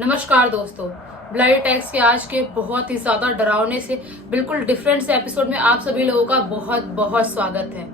नमस्कार दोस्तों, bloody tax के आज के बहुत ही ज्यादा डरावने से बिल्कुल डिफरेंट से एपिसोड में आप सभी लोगों का बहुत बहुत स्वागत है।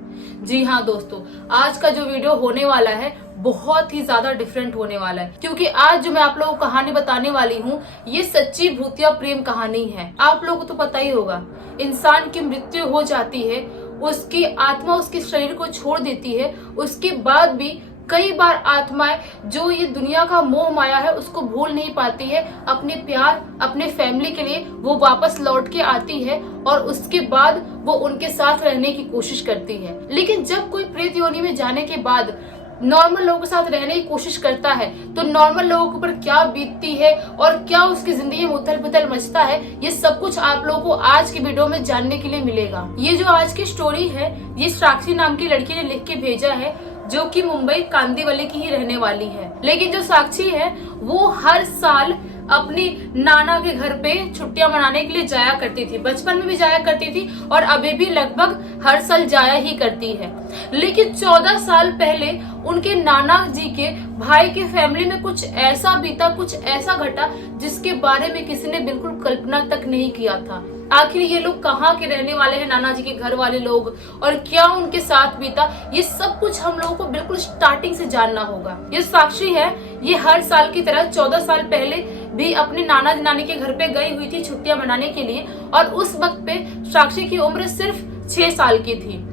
जी हाँ दोस्तों, आज का जो वीडियो होने वाला है बहुत ही ज्यादा डिफरेंट होने वाला है, क्योंकि आज जो मैं आप लोगों को कहानी बताने वाली हूँ ये सच्ची भूतिया प्रेम कहानी है। आप लोगों को तो पता ही होगा, इंसान की मृत्यु हो जाती है, उसकी आत्मा उसके शरीर को छोड़ देती है, उसके बाद भी कई बार आत्माएं जो ये दुनिया का मोह माया है उसको भूल नहीं पाती है, अपने प्यार अपने फैमिली के लिए वो वापस लौट के आती है और उसके बाद वो उनके साथ रहने की कोशिश करती है। लेकिन जब कोई प्रेत योनि में जाने के बाद नॉर्मल लोगों के साथ रहने की कोशिश करता है तो नॉर्मल लोगों के ऊपर क्या बीतती है और क्या उसकी जिंदगी में उथल पुथल मचता है, ये सब कुछ आप लोगों को आज की वीडियो में जानने के लिए मिलेगा। ये जो आज की स्टोरी है ये साक्षी नाम की लड़की ने लिख के भेजा है, जो कि मुंबई कांदिवली की ही रहने वाली है। लेकिन जो साक्षी है वो हर साल अपनी नाना के घर पे छुट्टियां मनाने के लिए जाया करती थी, बचपन में भी जाया करती थी और अभी भी लगभग हर साल जाया ही करती है। लेकिन 14 साल पहले उनके नाना जी के भाई के फैमिली में कुछ ऐसा बीता, कुछ ऐसा घटा जिसके बारे में किसी ने बिल्कुल कल्पना तक नहीं किया था। आखिर ये लोग कहाँ के रहने वाले हैं, नाना जी के घर वाले लोग, और क्या उनके साथ बीता, ये सब कुछ हम लोगों को बिल्कुल स्टार्टिंग से जानना होगा। ये साक्षी है, ये हर साल की तरह 14 साल पहले भी अपने नाना नानी के घर पे गई हुई थी छुट्टियां मनाने के लिए, और उस वक्त पे साक्षी की उम्र सिर्फ 6 साल की थी।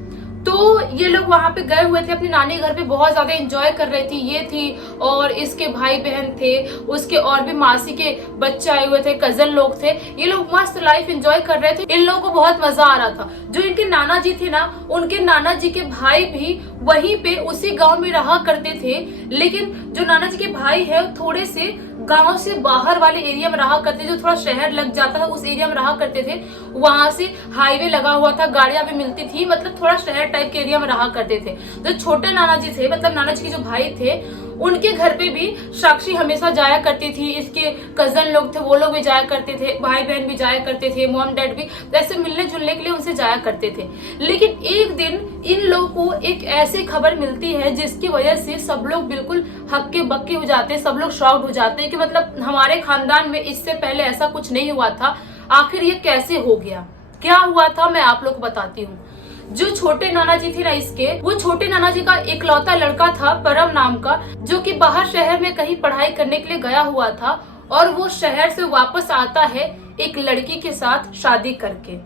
तो ये लोग वहां पे गए हुए थे अपनी नानी घर पे, बहुत ज्यादा एंजॉय कर रही थी। ये थी और इसके भाई बहन थे, उसके और भी मासी के बच्चे आए हुए थे, कजन लोग थे। ये लोग मस्त लाइफ एंजॉय कर रहे थे, इन लोगों को बहुत मजा आ रहा था। जो इनके नाना जी थे ना, उनके नाना जी के भाई भी वहीं पे उसी गाँव में रहा करते थे। लेकिन जो नाना जी के भाई है थोड़े से गांव से बाहर वाले एरिया में रहा करते, जो थोड़ा शहर लग जाता है उस एरिया में रहा करते थे। वहां से हाईवे लगा हुआ था, गाड़ियां भी मिलती थी, मतलब थोड़ा शहर टाइप के एरिया में रहा करते थे। जो छोटे नाना जी थे, मतलब नाना जी के जो भाई थे, उनके घर पे भी साक्षी हमेशा जाया करती थी। इसके कजन लोग थे वो लोग भी जाया करते थे, भाई बहन भी जाया करते थे, मॉम डैड भी ऐसे मिलने जुलने के लिए उनसे जाया करते थे। लेकिन एक दिन इन लोगों को एक ऐसी खबर मिलती है जिसकी वजह से सब लोग बिल्कुल हक्के बक्के हो जाते हैं, सब लोग शॉक्ड हो जाते हैं कि मतलब हमारे खानदान में इससे पहले ऐसा कुछ नहीं हुआ था, आखिर ये कैसे हो गया, क्या हुआ था, मैं आप लोग को बताती हूँ। जो छोटे नाना जी थे ना इसके, वो छोटे नाना जी का इकलौता लड़का था परम नाम का, जो कि बाहर शहर में कहीं पढ़ाई करने के लिए गया हुआ था, और वो शहर से वापस आता है एक लड़की के साथ शादी करके।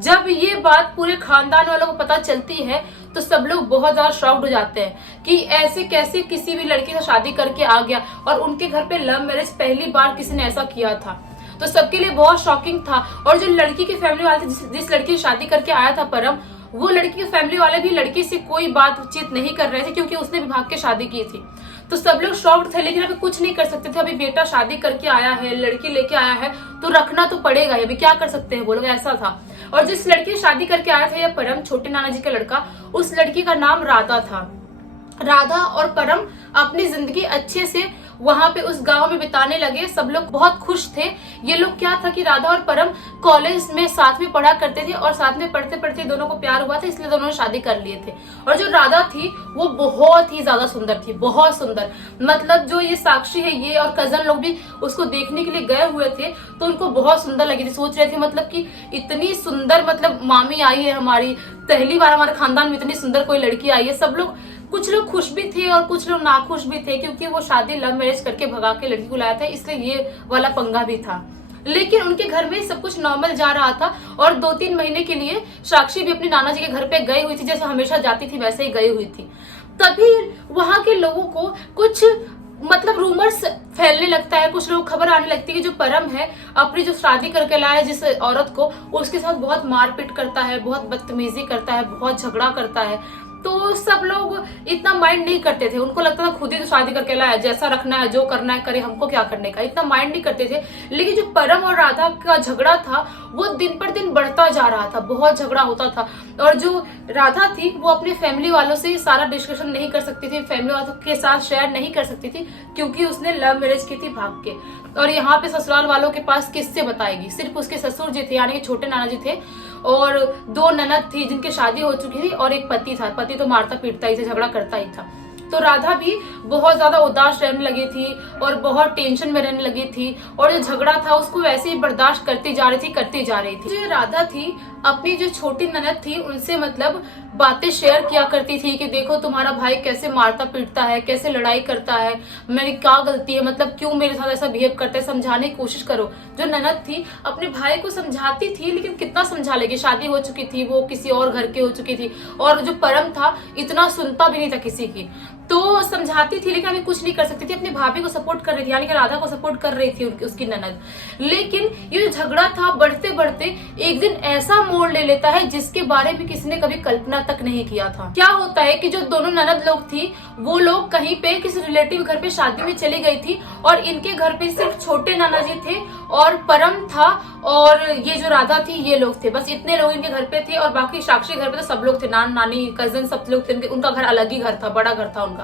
जब ये बात पूरे खानदान वालों को पता चलती है तो सब लोग बहुत ज्यादा शॉक्ड हो जाते हैं कि ऐसे कैसे किसी भी लड़की से शादी करके आ गया, और उनके घर पे लव मैरिज पहली बार किसी ने ऐसा किया था। तो सबके लिए बहुत शॉकिंग था। और जो लड़की के फैमिली वाले थे, जिस लड़की से शादी करके आया था परम, वो लड़की के फैमिली वाले भी लड़की से कोई बातचीत नहीं कर रहे थे, क्योंकि उसने भी भाग के शादी की थी। तो सब लोग शॉक्ड थे, लेकिन अभी कुछ नहीं कर सकते थे। अभी बेटा शादी करके आया है, लड़की लेके आया है, तो रखना तो पड़ेगा, अभी क्या कर सकते हैं वो लोग, ऐसा था। और जिस लड़की से शादी करके आया था ये परम, छोटे नाना जी का लड़का, उस लड़की का नाम राधा था। राधा और परम अपनी जिंदगी अच्छे से वहां पे उस गांव में बिताने लगे, सब लोग बहुत खुश थे। ये लोग क्या था कि राधा और परम कॉलेज में साथ में पढ़ा करते थे, और साथ में पढ़ते पढ़ते दोनों को प्यार हुआ था, इसलिए दोनों ने शादी कर लिए थे। और जो राधा थी वो बहुत ही ज्यादा सुंदर थी, बहुत सुंदर। मतलब जो ये साक्षी है, ये और कजन लोग भी उसको देखने के लिए गए हुए थे, तो उनको बहुत सुंदर लगी थी। सोच रहे थे मतलब कि इतनी सुंदर, मतलब मामी आई है हमारी, पहली बार हमारे खानदान में इतनी सुंदर कोई लड़की आई है। सब लोग, कुछ लोग खुश भी थे और कुछ लोग नाखुश भी थे, क्योंकि वो शादी लव मैरिज करके भगा के लड़की को लाया था, इसलिए ये वाला पंगा भी था। लेकिन उनके घर में सब कुछ नॉर्मल जा रहा था, और 2-3 महीने के लिए साक्षी भी अपने नाना जी के घर पे गई हुई थी, जैसे हमेशा जाती थी वैसे ही गई हुई थी। तभी वहां के लोगों को कुछ मतलब रूमर्स फैलने लगता है, कुछ लोग खबर आने लगती है कि जो परम है अपनी जो शादी करके लाया है जिस औरत को, उसके साथ बहुत मारपीट करता है, बहुत बदतमीजी करता है, बहुत झगड़ा करता है। तो सब लोग इतना माइंड नहीं करते थे, उनको लगता था खुद ही तो शादी करके लाया, जैसा रखना है जो करना है करे, हमको क्या करने का, इतना माइंड नहीं करते थे। लेकिन जो परम और राधा का झगड़ा था वो दिन पर दिन बढ़ता जा रहा था, बहुत झगड़ा होता था। और जो राधा थी वो अपने फैमिली वालों से सारा डिस्कशन नहीं कर सकती थी, फैमिली वालों के साथ शेयर नहीं कर सकती थी, क्योंकि उसने लव मैरिज की थी भाग के। और यहाँ पे ससुराल वालों के पास किससे बताएगी, सिर्फ उसके ससुर जी थे, यानी कि छोटे नाना जी थे, और 2 ननद थी जिनकी शादी हो चुकी थी, और एक पति था। पति तो मारता पीटता ही था, झगड़ा करता ही था। तो राधा भी बहुत ज्यादा उदास रहने लगी थी और बहुत टेंशन में रहने लगी थी, और जो झगड़ा था उसको वैसे ही बर्दाश्त करती जा रही थी। जो राधा थी अपनी जो छोटी ननद थी उनसे मतलब बातें शेयर किया करती थी कि देखो तुम्हारा भाई कैसे मारता पीटता है, कैसे लड़ाई करता है, मेरी क्या गलती है, मतलब क्यों मेरे साथ ऐसा बिहेव करता है, समझाने की कोशिश करो। जो ननद थी अपने भाई को समझाती थी, लेकिन कितना समझा लेगी, शादी हो चुकी थी, वो किसी और घर की हो चुकी थी, और जो परम था इतना सुनता भी नहीं था किसी की, तो समझाती थी लेकिन अभी कुछ नहीं कर सकती थी। अपनी भाभी को सपोर्ट कर रही थी, यानी कि राधा को सपोर्ट कर रही थी उसकी ननद। लेकिन ये जो झगड़ा था बढ़ते बढ़ते एक दिन ऐसा मोड़ ले लेता है जिसके बारे में किसी ने कभी कल्पना तक नहीं किया था। क्या होता है कि जो दोनों ननद लोग थी वो लोग कहीं पे किसी रिलेटिव घर पे शादी में चली गई थी, और इनके घर पे सिर्फ छोटे नाना जी थे और परम था और ये जो राधा थी, ये लोग थे, बस इतने लोग इनके घर पे थे। और बाकी साक्षी घर पे तो सब लोग थे, नान नानी कजन सब लोग थे, उनका घर अलग ही घर था, बड़ा घर था उनका।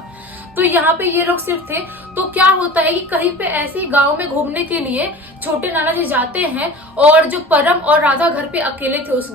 तो यहाँ पे ये लोग सिर्फ थे। तो क्या होता है कि कहीं पे ऐसे ही गांव में घूमने के लिए छोटे नाना जी जाते हैं, और जो परम और राधा घर पे अकेले थे उस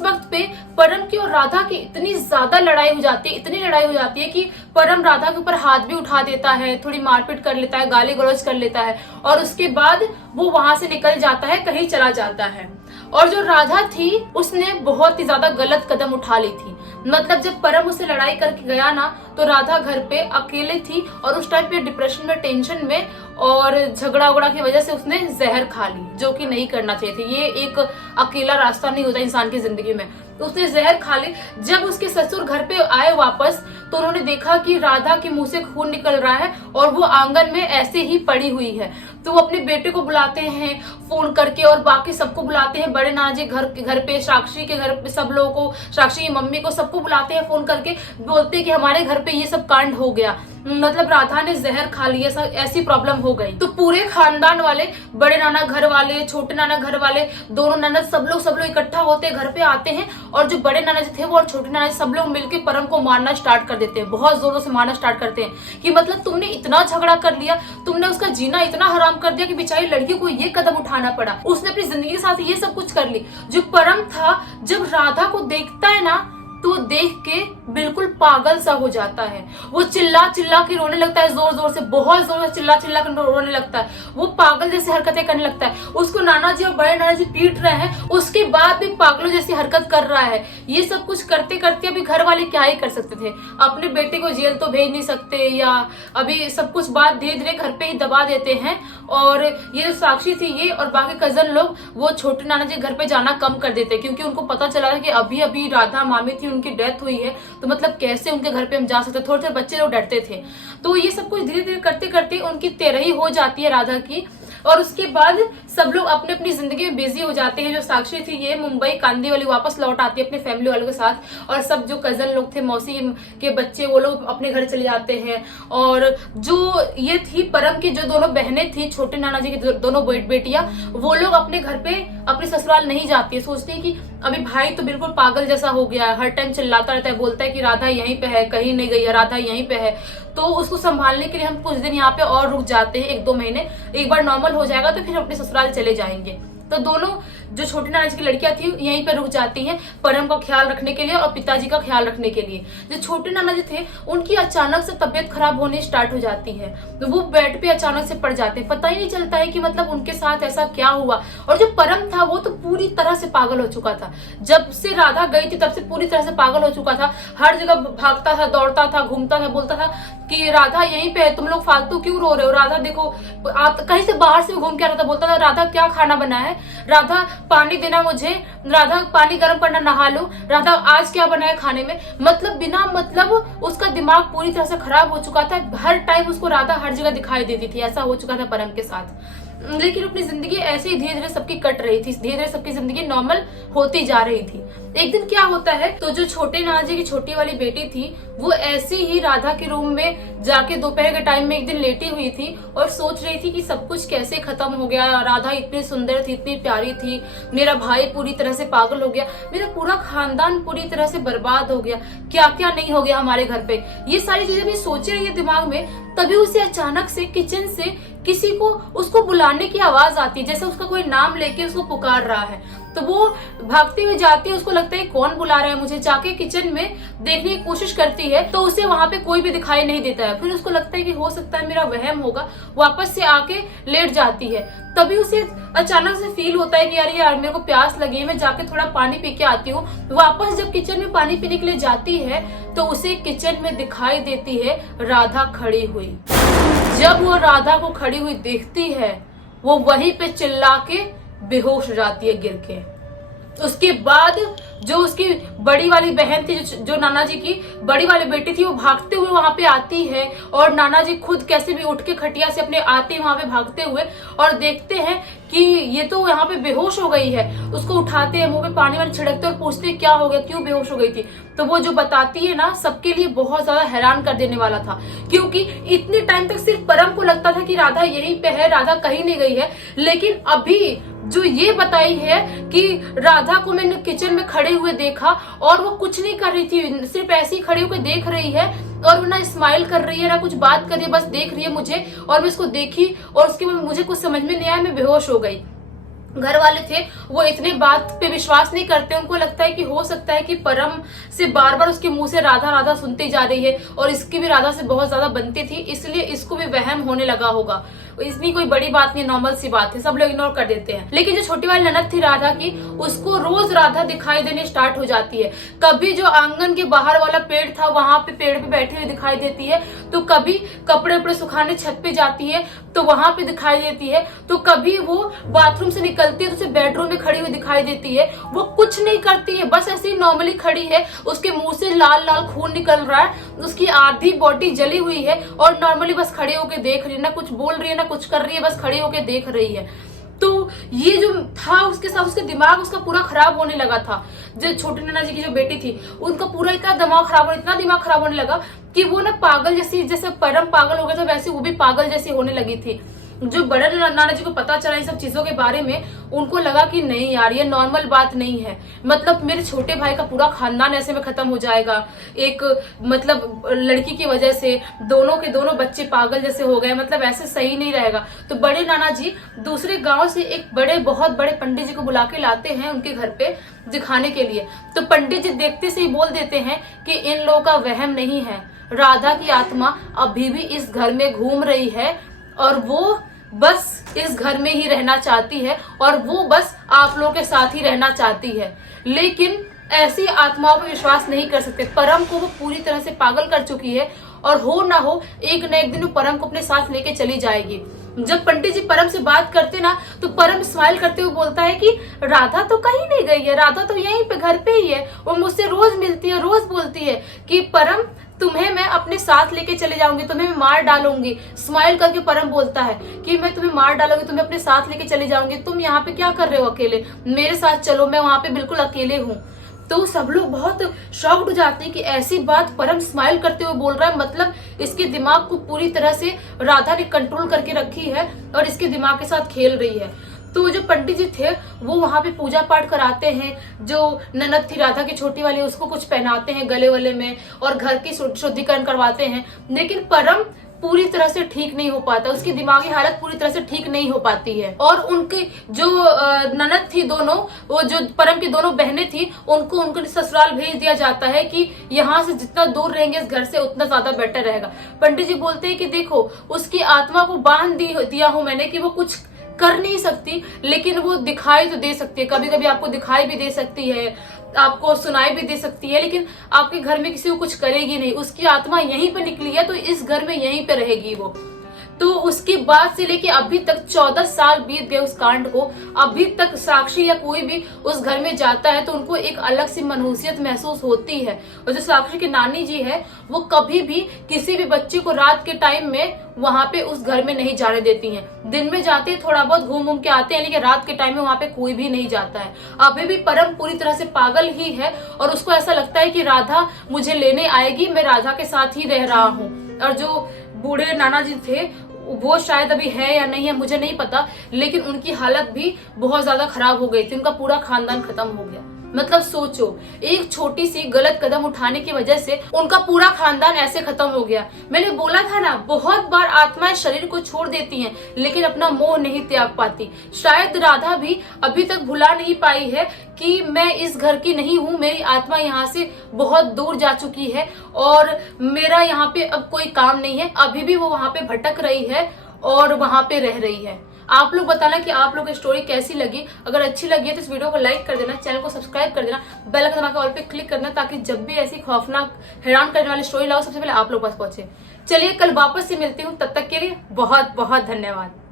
वक्त पे परम की और राधा की इतनी ज्यादा लड़ाई हो जाती है कि परम राधा के ऊपर हाथ भी उठा देता है, थोड़ी मारपीट कर लेता है, गाली गलौज कर लेता है, और उसके बाद वो वहां से निकल जाता है, कहीं चला जाता है। और जो राधा थी उसने बहुत ही ज्यादा गलत कदम उठा ली थी। मतलब जब परम उससे लड़ाई करके गया ना, तो राधा घर पे अकेले थी, और उस टाइम पे डिप्रेशन में, टेंशन में और झगड़ा उगड़ा की वजह से उसने जहर खा ली, जो कि नहीं करना चाहिए थी। ये एक अकेला रास्ता नहीं होता इंसान की जिंदगी में। तो उसने जहर खा ली। जब उसके ससुर घर पे आए वापस, तो उन्होंने देखा कि राधा के मुंह से खून निकल रहा है और वो आंगन में ऐसे ही पड़ी हुई है। तो वो अपने बेटे को बुलाते हैं फोन करके, और बाकी सबको बुलाते हैं, बड़े नाना जी घर पे, साक्षी के घर पे सब लोगों को, साक्षी की मम्मी को, सबको बुलाते हैं फोन करके, बोलते हैं कि हमारे घर पे ये सब कांड हो गया, मतलब राधा ने जहर खा लिया, ऐसी प्रॉब्लम हो गई। तो पूरे खानदान वाले, बड़े नाना घर वाले, छोटे नाना घर वाले, दोनों ननद, सब लोग इकट्ठा होते हैं, घर पे आते हैं, और जो बड़े नाना जी थे वो और छोटे नाना जी सब लोग मिलकर परम को मारना स्टार्ट कर देते हैं, बहुत जोरों से मारना स्टार्ट करते हैं कि मतलब तुमने इतना झगड़ा कर लिया, तुमने उसका जीना इतना हराम कर दिया कि बेचारी लड़की को ये कदम उठाना पड़ा, उसने अपनी जिंदगी के साथ ये सब कुछ कर ली। जो परम था जब राधा को देखता है ना, तो देख के बिल्कुल पागल सा हो जाता है। वो चिल्ला चिल्ला के रोने लगता है, जोर जोर से, बहुत जोर से चिल्ला चिल्ला कर रोने लगता है। वो पागल जैसी हरकतें करने लगता है। उसको नाना जी और बड़े नाना जी पीट रहे हैं, उसके बाद भी पागलों जैसी हरकत कर रहा है। ये सब कुछ करते करते अभी घर वाले क्या ही कर सकते थे, अपने बेटे को जेल तो भेज नहीं सकते, या अभी सब कुछ बात धीरे धीरे घर पे ही दबा देते हैं। और ये जो साक्षी थी ये और बाकी कजन लोग, वो छोटे नाना जी घर पे जाना कम कर देते, क्योंकि उनको पता चला था कि अभी अभी राधा मामी थी, उनकी डेथ हुई है, तो मतलब कैसे उनके घर पे हम जा सकते। थोड़े थोड़े बच्चे लोग डरते थे। तो ये सब कुछ धीरे धीरे करते करते उनकी तेरही हो जाती है राधा की, और उसके बाद सब लोग अपने अपनी जिंदगी में बिजी हो जाते हैं। जो साक्षी थी ये मुंबई कांदीवली वापस लौट आती है अपने फैमिली वालों के साथ, और सब जो कजन लोग थे, मौसी के बच्चे, वो लोग अपने घर चले जाते हैं। और जो ये थी परम की जो दोनों बहनें थी, छोटे नाना जी की दोनों बेटियां, वो लोग अपने घर पे, अपने ससुराल नहीं जाती है, सोचती है कि अभी भाई तो बिल्कुल पागल जैसा हो गया है, हर टाइम चिल्लाता रहता है, बोलता है कि राधा यहीं पे है, कहीं नहीं गई है, राधा यहीं पे है। तो उसको संभालने के लिए हम कुछ दिन यहाँ पे और रुक जाते हैं, 1-2 महीने, एक बार नॉर्मल हो जाएगा तो फिर अपने ससुराल चले जाएंगे। तो दोनों जो छोटी नाना जी की लड़कियां थी यहीं पर रुक जाती हैं, परम का ख्याल रखने के लिए और पिताजी का ख्याल रखने के लिए। जो छोटे नाना जी थे उनकी अचानक से तबीयत खराब होनी स्टार्ट हो जाती है, तो वो बेड पे अचानक से पड़ जाते हैं, पता ही नहीं चलता है कि मतलब उनके साथ ऐसा क्या हुआ। और जो परम था वो तो पूरी तरह से पागल हो चुका था, जब से राधा गई थी तब से पूरी तरह से पागल हो चुका था। हर जगह भागता था, दौड़ता था, घूमता था, बोलता था कि राधा यहीं पे है, तुम लोग फालतू क्यों रो रहे हो, राधा देखो, आप कहीं से बाहर से घूम के आ रहा था, बोलता था राधा क्या खाना बना है, राधा पानी देना मुझे, राधा पानी गर्म करना, नहा लो, राधा आज क्या बना है खाने में। मतलब बिना मतलब उसका दिमाग पूरी तरह से खराब हो चुका था, हर टाइम उसको राधा हर जगह दिखाई देती थी, ऐसा हो चुका था परम के साथ। लेकिन अपनी जिंदगी ऐसे ही धीरे धीरे सबकी कट रही थी, धीरे धीरे सबकी जिंदगी नॉर्मल होती जा रही थी। एक दिन क्या होता है, तो जो छोटे नाना जी की छोटी वाली बेटी थी वो ऐसी ही राधा के रूम में जाके दोपहर के टाइम में एक दिन लेटी हुई थी और सोच रही थी कि सब कुछ कैसे खत्म हो गया, राधा इतनी सुंदर थी, इतनी प्यारी थी, मेरा भाई पूरी तरह से पागल हो गया, मेरा पूरा खानदान पूरी तरह से बर्बाद हो गया, क्या क्या नहीं हो गया हमारे घर पे। ये सारी चीजें भी सोच रही है दिमाग में, तभी उसे अचानक से किचन से किसी को उसको बुलाने की आवाज आती है, जैसे उसका कोई नाम लेके उसको पुकार रहा है। तो वो भागते हुए जाती है, उसको लगता है कौन बुला रहा है मुझे, जाके किचन में देखने की कोशिश करती है तो उसे वहां पे कोई भी दिखाई नहीं देता है। फिर उसको लगता है कि हो सकता है मेरा वहम होगा, वापस से आके लेट जाती है। तभी उसे अचानक से फील होता है कि यार यार मेरे को प्यास लगी है, मैं जाके थोड़ा पानी पी के आती हूँ। वापस जब किचन में पानी पीने के लिए जाती है तो उसे किचन में दिखाई देती है राधा खड़ी हुई। जब वो राधा को खड़ी हुई देखती है, वो वहीं पे चिल्ला के बेहोश हो जाती है गिर के। उसके बाद जो उसकी बड़ी वाली बहन थी, जो नाना जी की बड़ी वाली बेटी थी, वो भागते हुए वहां पे आती है और नाना जी खुद कैसे भी उठ के खटिया से अपने आते वहां पे भागते हुए और देखते हैं कि ये तो यहाँ पे बेहोश हो गई है। उसको उठाते हैं, मुंह पे पानी वानी छिड़कते और पूछते हैं क्या हो गया, क्यों बेहोश हो गई थी। तो वो जो बताती है ना, सबके लिए बहुत ज्यादा हैरान कर देने वाला था, क्योंकि इतने टाइम तक सिर्फ परम को लगता था कि राधा यहीं पे है, राधा कहीं नहीं गई है। लेकिन अभी जो ये बताई है कि राधा को मैंने किचन में खड़े हुए देखा और वो कुछ नहीं कर रही थी, सिर्फ ऐसे ही खड़े होकर देख रही है और वो ना स्माइल कर रही है ना कुछ बात कर रही है, बस देख रही है मुझे। और मैं इसको देखी और उसके बाद मुझे कुछ समझ में नहीं आया, मैं बेहोश हो गई। घर वाले थे वो इतने बात पे विश्वास नहीं करते, उनको लगता है कि हो सकता है कि परम से बार बार उसके मुंह से राधा राधा सुनती जा रही है और इसकी भी राधा से बहुत ज्यादा बनती थी, इसलिए इसको भी वहम होने लगा होगा। इसमें कोई बड़ी बात नहीं, नॉर्मल सी बात है, सब लोग इग्नोर कर देते हैं। लेकिन जो छोटी वाली ननद थी राधा की, उसको रोज राधा दिखाई देने स्टार्ट हो जाती है। कभी जो आंगन के बाहर वाला पेड़ था वहां पे पेड़ पे बैठी हुई दिखाई देती है, तो कभी कपड़े उपड़े सुखाने छत पे जाती है तो वहां पे दिखाई देती है, तो कभी वो बाथरूम से निकलती है तो उसे बेडरूम में खड़ी हुई दिखाई देती है। वो कुछ नहीं करती है, बस ऐसे ही नॉर्मली खड़ी है, उसके मुंह से लाल लाल खून निकल रहा है, उसकी आधी बॉडी जली हुई है और नॉर्मली बस खड़े होके देख रही है, ना कुछ बोल रही है ना कुछ कर रही है, बस खड़ी होके देख रही है। तो ये जो था उसके साथ, उसके दिमाग उसका पूरा खराब होने लगा था। जो छोटी नाना जी की जो बेटी थी उनका पूरा इतना दिमाग खराब होने, इतना दिमाग खराब होने लगा कि वो ना पागल जैसी, जैसे परम पागल हो गया था वैसे वो भी पागल जैसी होने लगी थी। जो बड़े नाना जी को पता चला इन सब चीजों के बारे में, उनको लगा कि नहीं यार ये नॉर्मल बात नहीं है, मतलब मेरे छोटे भाई का पूरा खानदान ऐसे में खत्म हो जाएगा, एक मतलब लड़की की वजह से दोनों के दोनों बच्चे पागल जैसे हो गए, मतलब ऐसे सही नहीं रहेगा। तो बड़े नाना जी दूसरे गांव से एक बहुत बड़े पंडित जी को बुला के लाते हैं उनके घर पे दिखाने के लिए। तो पंडित जी देखते से ही बोल देते हैं कि इन लोगों का वहम नहीं है, राधा की आत्मा अभी भी इस घर में घूम रही है और वो बस इस घर में ही रहना चाहती है और वो बस आप लोगों के साथ ही रहना चाहती है। लेकिन ऐसी आत्माओं पर विश्वास नहीं कर सकते, परम को वो पूरी तरह से पागल कर चुकी है और हो ना हो एक न एक दिन वो परम को अपने साथ लेके चली जाएगी। जब पंडित जी परम से बात करते ना तो परम स्माइल करते हुए बोलता है कि राधा तो कहीं नहीं गई है, राधा तो यहीं पे घर पे ही है, वो मुझसे रोज मिलती है, रोज बोलती है कि परम तुम्हें मैं अपने साथ लेके चले जाऊंगी, तुम्हें मैं मार डालूंगी। स्माइल करके परम बोलता है कि मैं तुम्हें मार डालूंगी, तुम्हें अपने साथ लेके चले जाऊंगी, तुम यहाँ पे क्या कर रहे हो अकेले, मेरे साथ चलो, मैं वहां पे बिल्कुल अकेले हूँ। तो सब लोग बहुत शॉक्ड हो जाते हैं कि ऐसी बात परम स्माइल करते हुए बोल रहा है, मतलब इसके दिमाग को पूरी तरह से राधा ने कंट्रोल करके रखी है और इसके दिमाग के साथ खेल रही है। तो जो पंडित जी थे वो वहां पे पूजा पाठ कराते हैं, जो ननद थी राधा की छोटी वाली उसको कुछ पहनाते हैं गले वाले में और घर की शुद्धिकरण करवाते हैं। लेकिन परम पूरी तरह से ठीक नहीं हो पाता, उसकी दिमागी हालत पूरी तरह से ठीक नहीं हो पाती है। और उनकी जो ननद थी दोनों, वो जो परम की दोनों बहनें थी, उनको उनके ससुराल भेज दिया जाता है कि यहाँ से जितना दूर रहेंगे इस घर से उतना ज्यादा बेटर रहेगा। पंडित जी बोलते हैं कि देखो उसकी आत्मा को बांध दिया हूं मैंने कि वो कुछ कर नहीं सकती, लेकिन वो दिखाई तो दे सकती है, कभी कभी आपको दिखाई भी दे सकती है, आपको सुनाई भी दे सकती है, लेकिन आपके घर में किसी को कुछ करेगी नहीं। उसकी आत्मा यहीं पे निकली है तो इस घर में यहीं पे रहेगी वो। तो उसके बाद से लेके अभी तक 14 साल बीत गए उस कांड को, अभी तक साक्षी या कोई भी उस घर में जाता है तो उनको एक अलग सी मनहूसियत महसूस होती है। और जो साक्षी की नानी जी है वो कभी भी किसी भी बच्चे को रात के टाइम में वहां पे उस घर में नहीं जाने देती हैं। दिन में जाते हैं, थोड़ा बहुत घूम के आते हैं, लेकिन रात के टाइम में वहां पे कोई भी नहीं जाता है। अभी भी परम पूरी तरह से पागल ही है और उसको ऐसा लगता है कि राधा मुझे लेने आएगी, मैं राधा के साथ ही रह रहा हूँ। और जो बूढ़े नाना जी थे वो शायद अभी है या नहीं है मुझे नहीं पता, लेकिन उनकी हालत भी बहुत ज्यादा खराब हो गई थी, उनका पूरा खानदान खत्म हो गया। मतलब सोचो, एक छोटी सी गलत कदम उठाने की वजह से उनका पूरा खानदान ऐसे खत्म हो गया। मैंने बोला था ना, बहुत बार आत्माएं शरीर को छोड़ देती हैं लेकिन अपना मोह नहीं त्याग पाती। शायद राधा भी अभी तक भुला नहीं पाई है कि मैं इस घर की नहीं हूँ, मेरी आत्मा यहाँ से बहुत दूर जा चुकी है और मेरा यहाँ पे अब कोई काम नहीं है। अभी भी वो वहाँ पे भटक रही है और वहाँ पे रह रही है। आप लोग बताना कि आप लोग की स्टोरी कैसी लगी। अगर अच्छी लगी है तो इस वीडियो को लाइक कर देना, चैनल को सब्सक्राइब कर देना, बेल आइकन दबा के ऑल पे क्लिक करना, ताकि जब भी ऐसी खौफनाक हैरान करने वाली स्टोरी लाओ सबसे पहले आप लोग पास पहुंचे। चलिए कल वापस से मिलती हूँ, तब तक के लिए बहुत बहुत धन्यवाद।